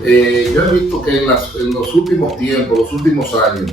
Yo he visto que en los últimos tiempos, los últimos años,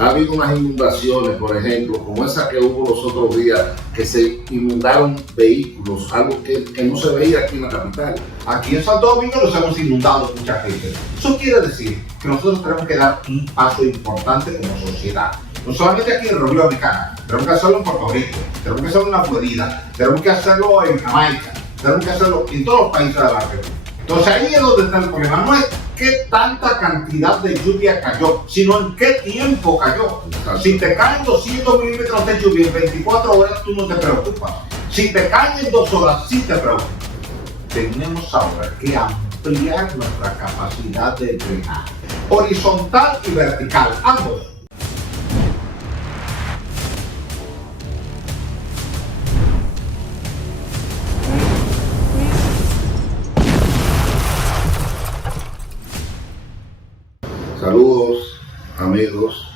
ha habido unas inundaciones, por ejemplo, como esa que hubo los otros días, que se inundaron vehículos, algo que no se veía aquí en la capital. Aquí en Santo Domingo nos hemos inundado muchas veces. Eso quiere decir que nosotros tenemos que dar un paso importante como sociedad. No solamente aquí en República Dominicana, tenemos que hacerlo en Puerto Rico, tenemos que hacerlo en la Florida, tenemos que hacerlo en Jamaica, tenemos que hacerlo en todos los países de la región. Entonces ahí es donde está el problema. No es qué tanta cantidad de lluvia cayó, sino en qué tiempo cayó. Si te caen 200 milímetros de lluvia en 24 horas, tú no te preocupas. Si te caen en 2 horas, sí te preocupas. Tenemos ahora que ampliar nuestra capacidad de drenaje, horizontal y vertical, ambos. Saludos, amigos.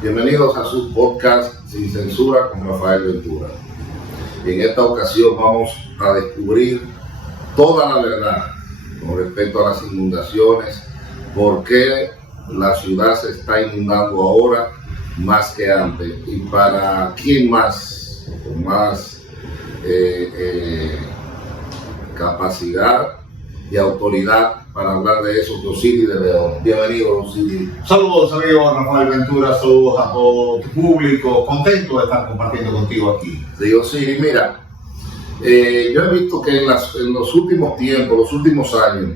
Bienvenidos a su podcast Sin Censura con Rafael Ventura. Y en esta ocasión vamos a descubrir toda la verdad con respecto a las inundaciones, por qué la ciudad se está inundando ahora más que antes y para quién más, con más capacidad y autoridad para hablar de eso, Osili de León. Bienvenido, Osili. Saludos, amigo Rafael Ventura, saludos a todo tu público, contento de estar compartiendo contigo aquí. Sí, Osili, mira, yo he visto que en los últimos tiempos, los últimos años,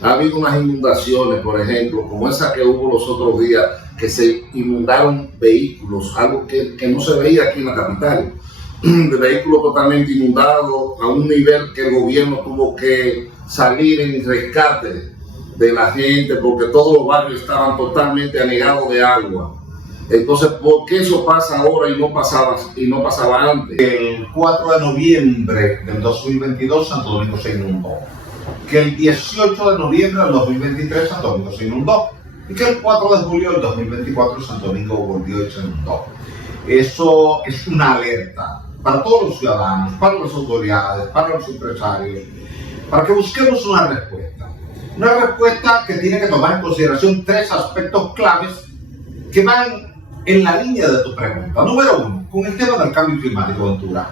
ha habido unas inundaciones, por ejemplo, como esa que hubo los otros días, que se inundaron vehículos, algo que no se veía aquí en la capital, de vehículos totalmente inundados a un nivel que el gobierno tuvo que salir en rescate de la gente porque todos los barrios estaban totalmente anegados de agua. Entonces, ¿por qué eso pasa ahora y no pasaba antes? El 4 de noviembre del 2022 Santo Domingo se inundó. Que el 18 de noviembre del 2023 Santo Domingo se inundó. Y que el 4 de julio del 2024 Santo Domingo volvió y se inundó. Eso es una alerta para todos los ciudadanos, para las autoridades, para los empresarios, para que busquemos una respuesta que tiene que tomar en consideración 3 aspectos claves que van en la línea de tu pregunta. Número 1, con el tema del cambio climático, Ventura.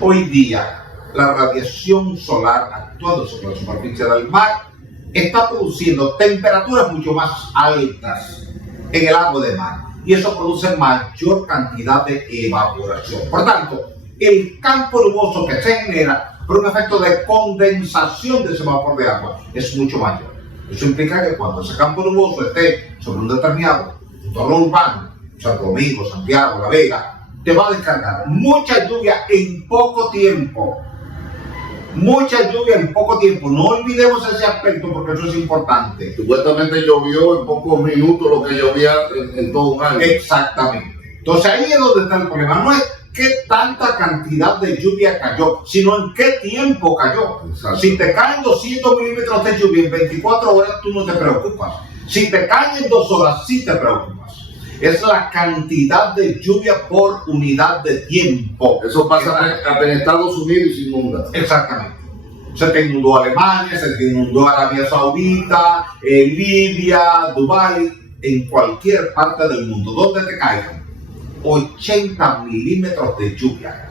Hoy día, la radiación solar actuando sobre la superficie del mar está produciendo temperaturas mucho más altas en el agua de mar y eso produce mayor cantidad de evaporación. Por tanto, el campo nuboso que se genera por un efecto de condensación de ese vapor de agua es mucho mayor. Eso implica que cuando ese campo nuboso esté sobre un determinado entorno urbano, Santo Domingo, Santiago, La Vega, te va a descargar mucha lluvia en poco tiempo. Mucha lluvia en poco tiempo. No olvidemos ese aspecto porque eso es importante. Supuestamente llovió en pocos minutos lo que llovía en todo un año. Exactamente. Entonces ahí es donde está el problema. No es qué tanta cantidad de lluvia cayó, sino en qué tiempo cayó. Exacto. Si te caen 200 milímetros de lluvia en 24 horas, tú no te preocupas. Si te caen en 2 horas, sí te preocupas. Es la cantidad de lluvia por unidad de tiempo. Eso pasa hasta en Estados Unidos y se inunda. Exactamente. Se te inundó Alemania, se te inundó Arabia Saudita, Libia, Dubái, en cualquier parte del mundo. Donde te caigan 80 milímetros de lluvia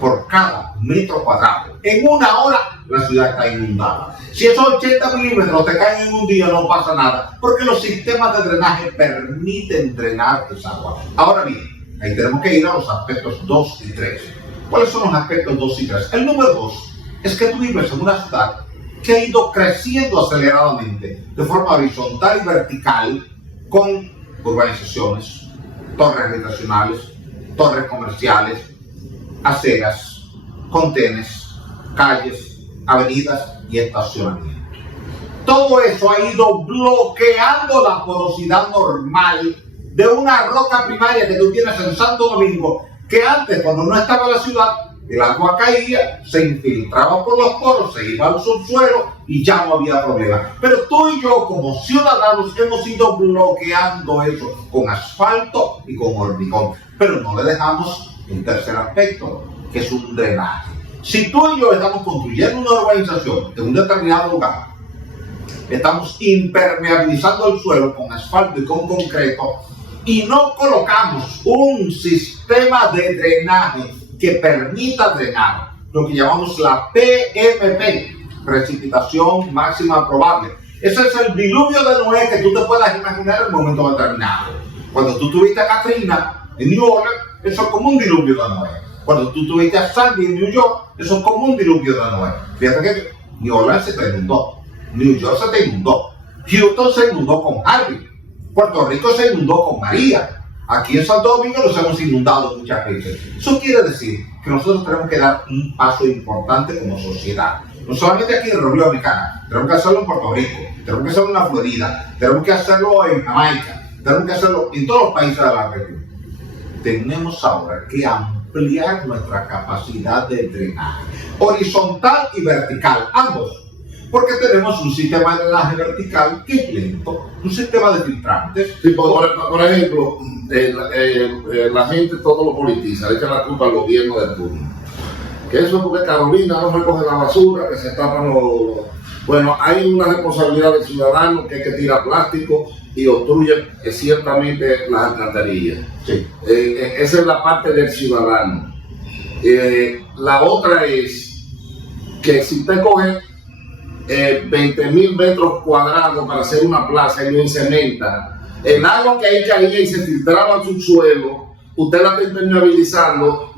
por cada metro cuadrado. En una hora la ciudad está inundada. Si esos 80 milímetros te caen en un día no pasa nada, porque los sistemas de drenaje permiten drenar esa agua. Ahora bien, ahí tenemos que ir a los aspectos 2 y 3. ¿Cuáles son los aspectos 2 y 3? El número 2 es que tú vives en una ciudad que ha ido creciendo aceleradamente de forma horizontal y vertical con urbanizaciones, torres habitacionales, torres comerciales, aceras, contenes, calles, avenidas y estacionamientos. Todo eso ha ido bloqueando la porosidad normal de una roca primaria que tú tienes en Santo Domingo, que antes, cuando no estaba la ciudad, el agua caía, se infiltraba por los poros, se iba al subsuelo y ya no había problema. Pero tú y yo, como ciudadanos, hemos ido bloqueando eso con asfalto y con hormigón. Pero no le dejamos un tercer aspecto, que es un drenaje. Si tú y yo estamos construyendo una urbanización en un determinado lugar, estamos impermeabilizando el suelo con asfalto y con concreto y no colocamos un sistema de drenaje que permita drenar, lo que llamamos la PMP, precipitación máxima probable. Ese es el diluvio de Noé que tú te puedas imaginar en el momento determinado. Cuando tú tuviste a Katrina en New Orleans, eso es como un diluvio de Noé. Cuando tú tuviste a Sandy en New York, eso es como un diluvio de Noé. Fíjate que New Orleans se te inundó, New York se te inundó, Houston se inundó con Harvey, Puerto Rico se inundó con María. Aquí en Santo Domingo nos hemos inundado muchas veces. Eso quiere decir que nosotros tenemos que dar un paso importante como sociedad. No solamente aquí en República Dominicana, tenemos que hacerlo en Puerto Rico, tenemos que hacerlo en la Florida, tenemos que hacerlo en Jamaica, tenemos que hacerlo en todos los países de la región. Tenemos ahora que ampliar nuestra capacidad de drenaje, horizontal y vertical, ambos, porque tenemos un sistema de drenaje vertical que es lento, un sistema de filtrantes. Sí, por ejemplo, la gente todo lo politiza, le echa la culpa al gobierno de turno. Que eso es porque Carolina no recoge la basura, que se tapan los... Bueno, hay una responsabilidad del ciudadano que es que tira plástico y obstruye ciertamente las alcantarillas. Sí. Esa es la parte del ciudadano. La otra es que si usted coge 20.000 metros cuadrados para hacer una plaza y lo encementa, el agua que ahí caía y se filtraba al subsuelo, usted la está impermeabilizando,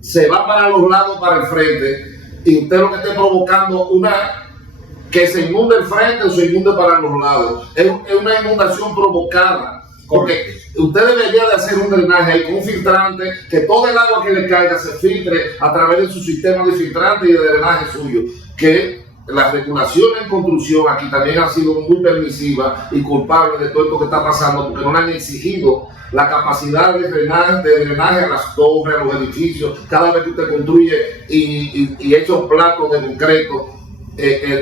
se va para los lados, para el frente, y usted lo que está provocando que se inunde el frente o se inunde para los lados. Es una inundación provocada, porque usted debería de hacer un drenaje ahí con un filtrante, que todo el agua que le caiga se filtre a través de su sistema de filtrante y de drenaje suyo, que la regulación en construcción aquí también ha sido muy permisiva y culpable de todo esto que está pasando, porque no le han exigido la capacidad de drenaje a las torres, a los edificios. Cada vez que usted construye y esos platos de concreto,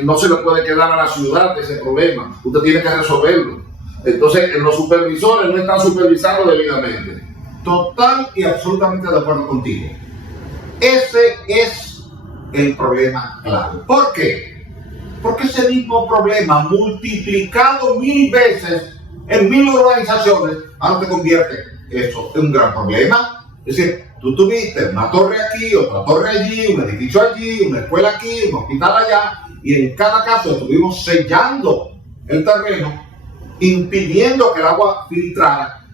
no se le puede quedar a la ciudad ese problema, usted tiene que resolverlo. Entonces los supervisores no están supervisando debidamente. Total y absolutamente de acuerdo contigo. Ese es el problema clave. ¿Por qué? Porque ese mismo problema multiplicado 1000 veces en 1000 organizaciones, ahora te convierte eso en un gran problema. Es decir, tú tuviste una torre aquí, otra torre allí, un edificio allí, una escuela aquí, un hospital allá, y en cada caso estuvimos sellando el terreno, impidiendo que el agua filtrara.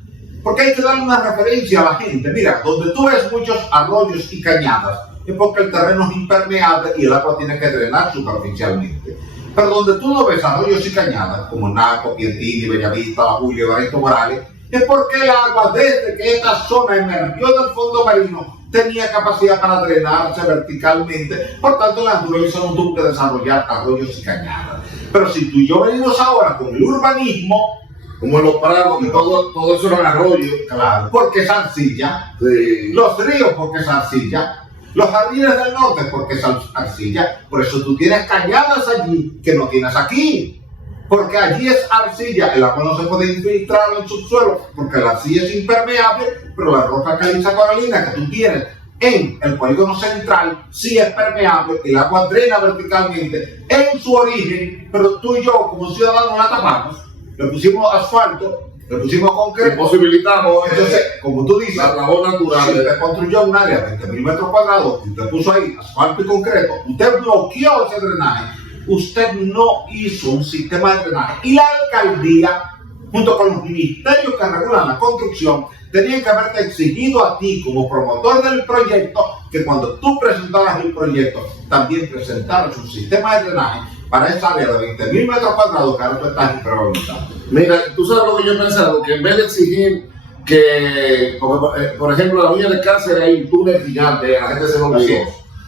Porque hay que darle una referencia a la gente. Mira, donde tú ves muchos arroyos y cañadas, es porque el terreno es impermeable y el agua tiene que drenar superficialmente. Pero donde tú no ves arroyos y cañadas, como Naco, Piantini, Bellavista, La Julia, Evaristo Morales, es porque el agua, desde que esta zona emergió del fondo marino, tenía capacidad para drenarse verticalmente. Por tanto, la naturaleza no tuvo que desarrollar arroyos y cañadas. Pero si tú y yo venimos ahora con el urbanismo, como en los prados, que todo eso eran arroyos. Claro, porque es arcilla. Sí. Los ríos, porque es arcilla. Los jardines del norte, porque es arcilla. Por eso tú tienes cañadas allí que no tienes aquí. Porque allí es arcilla. El agua no se puede infiltrar en el subsuelo porque la arcilla es impermeable, pero la roca caliza coralina que tú tienes en el polígono central sí es permeable. El agua drena verticalmente en su origen, pero tú y yo como ciudadanos la tapamos. Le pusimos asfalto, le pusimos concreto, posibilitamos. Entonces, como tú dices, la labor natural. Si usted construyó un área de 20.000 metros cuadrados y usted puso ahí asfalto y concreto, usted bloqueó ese drenaje, usted no hizo un sistema de drenaje. Y la alcaldía, junto con los ministerios que regulan la construcción, tenían que haberte exigido a ti, como promotor del proyecto, que cuando tú presentaras el proyecto, también presentaras un sistema de drenaje para esa área de 20.000 metros cuadrados que ahora tú estás improvisando. Mira, tú sabes lo que yo he pensado, que en vez de exigir que, por ejemplo, en la villa de Cáceres hay un túnel gigante, la gente se lo olvidó.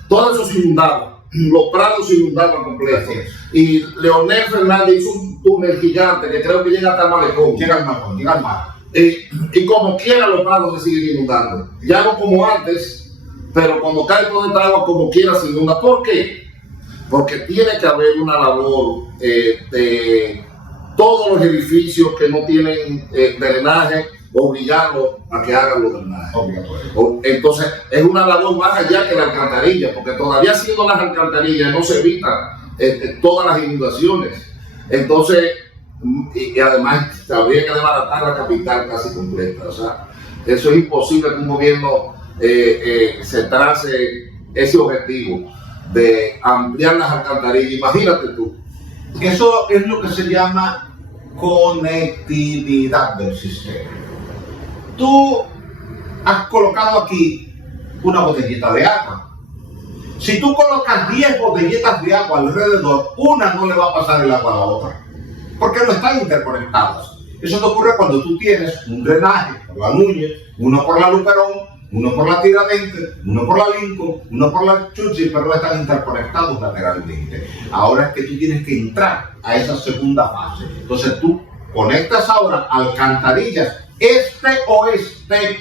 Todo eso se inundaba, los prados se inundaban completos. Y Leonel Fernández hizo un túnel gigante que creo que llega hasta el malecón. Llega al mar. Y como quiera los prados se siguen inundando. Ya no como antes, pero cuando cae toda esta agua como quiera se inunda. ¿Por qué? Porque tiene que haber una labor de todos los edificios que no tienen drenaje, obligarlos a que hagan los drenajes. Entonces, es una labor más allá que la alcantarilla, porque todavía siendo las alcantarillas no se evitan todas las inundaciones. Entonces, y además habría que desbaratar la capital casi completa. O sea, eso es imposible que un gobierno se trace ese objetivo de ampliar las alcantarillas. Imagínate tú. Eso es lo que se llama conectividad del sistema. Tú has colocado aquí una botellita de agua. Si tú colocas 10 botellitas de agua alrededor, una no le va a pasar el agua a la otra, porque no están interconectadas. Eso te ocurre cuando tú tienes un drenaje por la Núñez, uno por la Luperón, uno por la Tiradentes, uno por la Lincoln, uno por la Churchill, pero no están interconectados lateralmente. Ahora es que tú tienes que entrar a esa segunda fase. Entonces tú conectas ahora alcantarillas este-oeste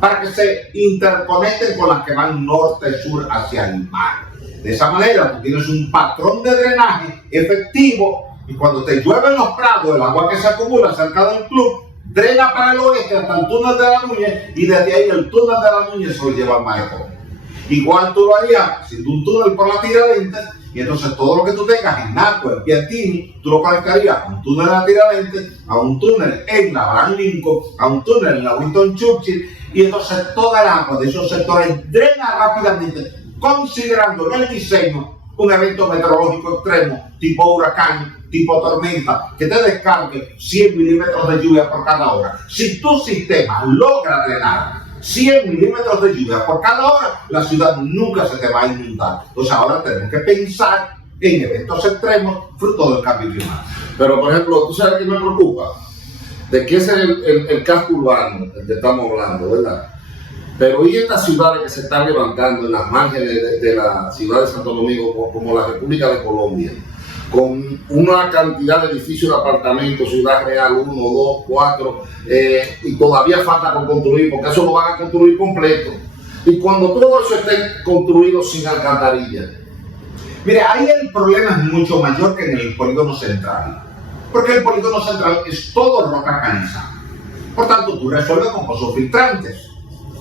para que se interconecten con las que van norte-sur hacia el mar. De esa manera tú tienes un patrón de drenaje efectivo y cuando te llueve en los prados, el agua que se acumula cerca del club drena para el oeste hasta el túnel de la Núñez y desde ahí el túnel de la Núñez se lo lleva al malecón. Igual tú lo harías haciendo un túnel por la Tiradentes y entonces todo lo que tú tengas en Naco, en Piantini, tú lo conectarías a un túnel en la Tiradentes, a un túnel en la Abraham Lincoln, a un túnel en la Winston Churchill y entonces toda el agua de esos sectores drena rápidamente, considerando en el diseño un evento meteorológico extremo tipo huracán, tipo tormenta, que te descargue 100 milímetros de lluvia por cada hora. Si tu sistema logra drenar 100 milímetros de lluvia por cada hora, la ciudad nunca se te va a inundar. Entonces ahora tenemos que pensar en eventos extremos fruto del cambio climático. Pero por ejemplo, ¿tú sabes qué me preocupa? De que ese es el casco urbano del que estamos hablando, ¿verdad? Pero ¿y estas ciudades que se están levantando en las márgenes de la ciudad de Santo Domingo, como la República de Colombia, con una cantidad de edificios de apartamentos, Ciudad Real, 1, 2, 4, y todavía falta por construir, porque eso lo van a construir completo? Y cuando todo eso esté construido sin alcantarilla. Mire, ahí el problema es mucho mayor que en el polígono central, porque el polígono central es todo roca caliza. Por tanto, tú resuelves con pozos filtrantes.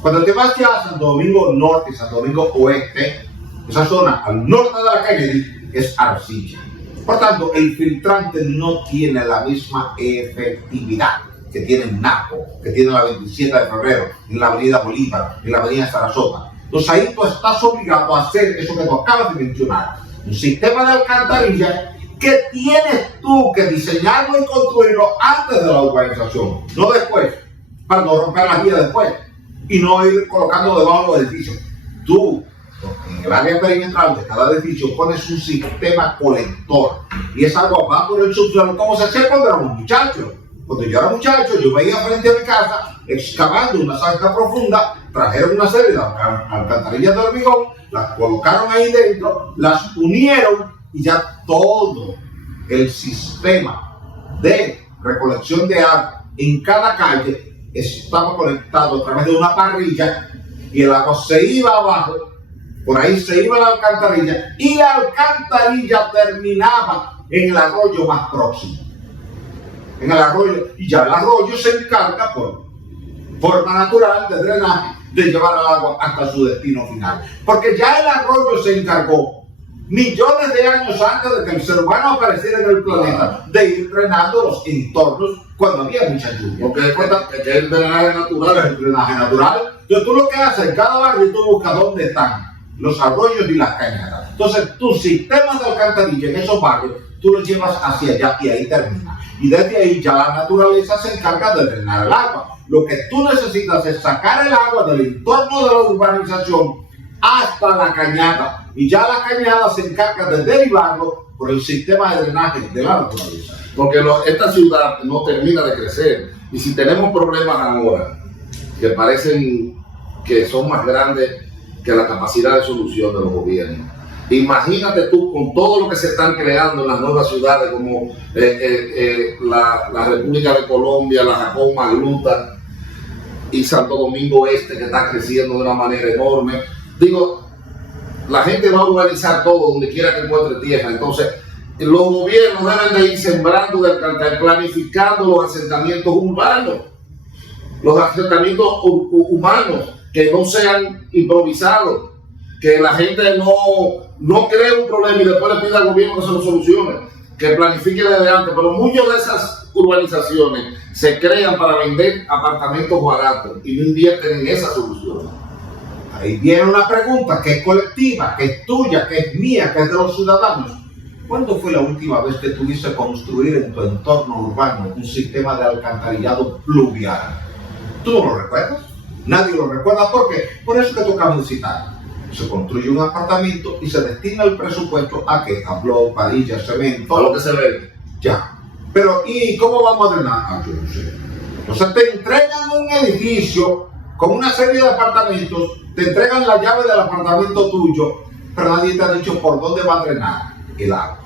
Cuando te vas ya a Santo Domingo Norte y Santo Domingo Oeste, esa zona al norte de la Kennedy es arcilla. Por tanto, el filtrante no tiene la misma efectividad que tiene en Naco, que tiene la 27 de febrero, en la avenida Bolívar, en la avenida Sarasota. Entonces ahí tú estás obligado a hacer eso que tú acabas de mencionar, un sistema de alcantarilla que tienes tú que diseñarlo y construirlo antes de la urbanización, no después, para no romper las vías después y no ir colocando debajo de los edificios. Tú, en el área perimetral de cada edificio, pones un sistema colector y esa agua va por el subsuelo como se hacía cuando éramos muchachos. Cuando yo era muchacho, yo veía frente a mi casa, excavando una zanja profunda, trajeron una serie de alcantarillas de hormigón, las colocaron ahí dentro, las unieron y ya todo el sistema de recolección de agua en cada calle estaba conectado a través de una parrilla y el agua se iba abajo, por ahí se iba la alcantarilla y la alcantarilla terminaba en el arroyo más próximo. En el arroyo, y ya el arroyo se encarga por forma natural de drenaje de llevar el agua hasta su destino final. Porque ya el arroyo se encargó millones de años antes de que el ser humano apareciera en el planeta de ir drenando los entornos cuando había mucha lluvia. Porque es el drenaje natural. Es el drenaje natural. Entonces tú lo que haces en cada barrio, tú buscas dónde están los arroyos y las cañadas. Entonces tus sistemas de alcantarilla en esos barrios, tú los llevas hacia allá y ahí termina. Y desde ahí ya la naturaleza se encarga de drenar el agua. Lo que tú necesitas es sacar el agua del entorno de la urbanización hasta la cañada. Y ya la cañada se encarga de derivarlo por el sistema de drenaje de la naturaleza. Porque esta ciudad no termina de crecer. Y si tenemos problemas ahora que parecen que son más grandes que la capacidad de solución de los gobiernos, imagínate tú con todo lo que se están creando en las nuevas ciudades como la República de Colombia, la Jacó Magluta y Santo Domingo Este, que está creciendo de una manera enorme. Digo, la gente va a urbanizar todo donde quiera que encuentre tierra. Entonces, los gobiernos deben de ir sembrando, planificando los asentamientos urbanos, los asentamientos humanos, que no sean improvisados, que la gente no cree un problema y después le pida al gobierno que se lo solucione. que planifique desde antes, pero muchas de esas urbanizaciones se crean para vender apartamentos baratos y no invierten en esa solución. Ahí viene una pregunta que es colectiva, que es tuya, que es mía, que es de los ciudadanos. ¿Cuándo fue la última vez que tuviste construir en tu entorno urbano un sistema de alcantarillado pluvial? ¿Tú no lo recuerdas? Nadie lo recuerda porque por eso que tocamos de citar. Se construye un apartamento y se destina el presupuesto a que a bloc, varilla, cemento, Todo lo que se ve. ya. Pero ¿y cómo vamos a drenar? Ah, yo no sé. Entonces te entregan un edificio con una serie de apartamentos, te entregan la llave del apartamento tuyo, pero nadie te ha dicho por dónde va a drenar el agua.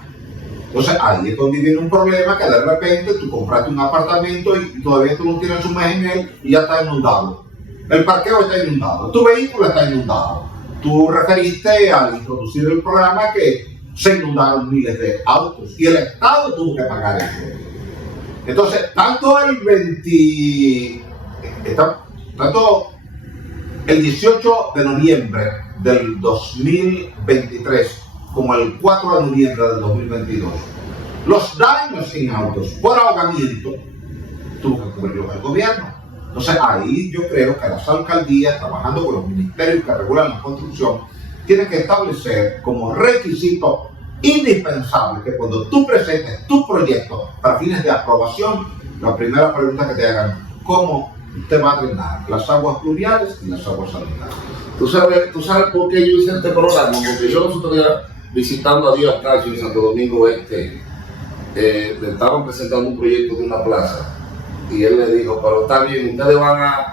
Entonces ahí es donde viene un problema que de repente tú compraste un apartamento y todavía tú no tienes un mes en él y ya está inundado. El parqueo está inundado, tu vehículo está inundado. Tú referiste al introducir el programa que se inundaron miles de autos y el Estado tuvo que pagar eso. Entonces, tanto el 18 de noviembre del 2023 como el 4 de noviembre del 2022, los daños en autos por ahogamiento tuvo que cubrirlos el gobierno. Entonces ahí yo creo que las alcaldías, trabajando con los ministerios que regulan la construcción, tienen que establecer como requisito indispensable que cuando tú presentes tu proyecto para fines de aprobación, la primera pregunta que te hagan, ¿cómo usted va a drenar las aguas pluviales y las aguas sanitarias? ¿Tú sabes por qué yo hice este programa? Porque yo los otros días, visitando a Díaz Cacho en Santo Domingo Este, le estaban presentando un proyecto de una plaza y él le dijo, pero está bien, ustedes van a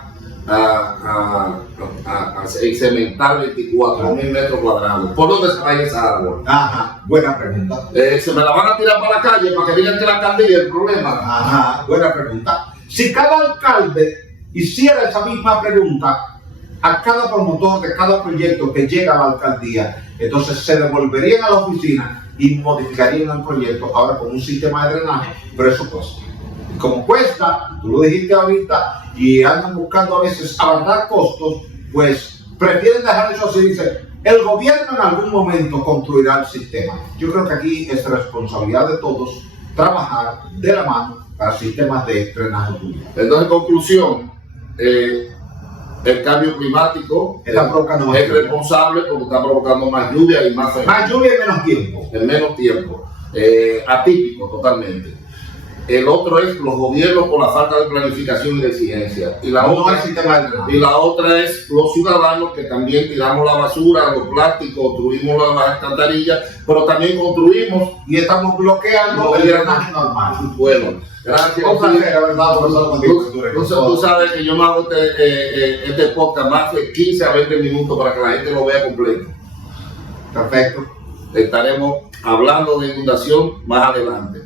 cementar 24.000 metros cuadrados. ¿Por dónde se va esa agua? Ajá, buena pregunta. Se me la van a tirar para la calle para que digan que la alcaldía es el problema. Ajá, buena pregunta. Si cada alcalde hiciera esa misma pregunta a cada promotor de cada proyecto que llega a la alcaldía, entonces se devolverían a la oficina y modificarían el proyecto ahora con un sistema de drenaje, pero eso cuesta. Y como cuesta, tú lo dijiste ahorita, y andan buscando a veces abaratar costos, pues prefieren dejar eso así. Dice, el gobierno en algún momento construirá el sistema. Yo creo que aquí es responsabilidad de todos trabajar de la mano para sistemas de drenaje público. Entonces, en conclusión, el cambio climático Está provocando más es lluvia. responsable porque está provocando más lluvia y más lluvia en menos tiempo. en menos tiempo, atípico totalmente. El otro es los gobiernos por la falta de planificación y de exigencia. Y la, No otra, hay sistema de drenaje. y la otra es los ciudadanos que también tiramos la basura, los plásticos, construimos las alcantarillas, pero también construimos Y estamos bloqueando el drenaje normal. bueno. Gracias. Un placer haber estado conversando contigo. Tú sabes que yo me hago este podcast más de 15 a 20 minutos para que la gente lo vea completo. Perfecto. Estaremos hablando de inundación más adelante.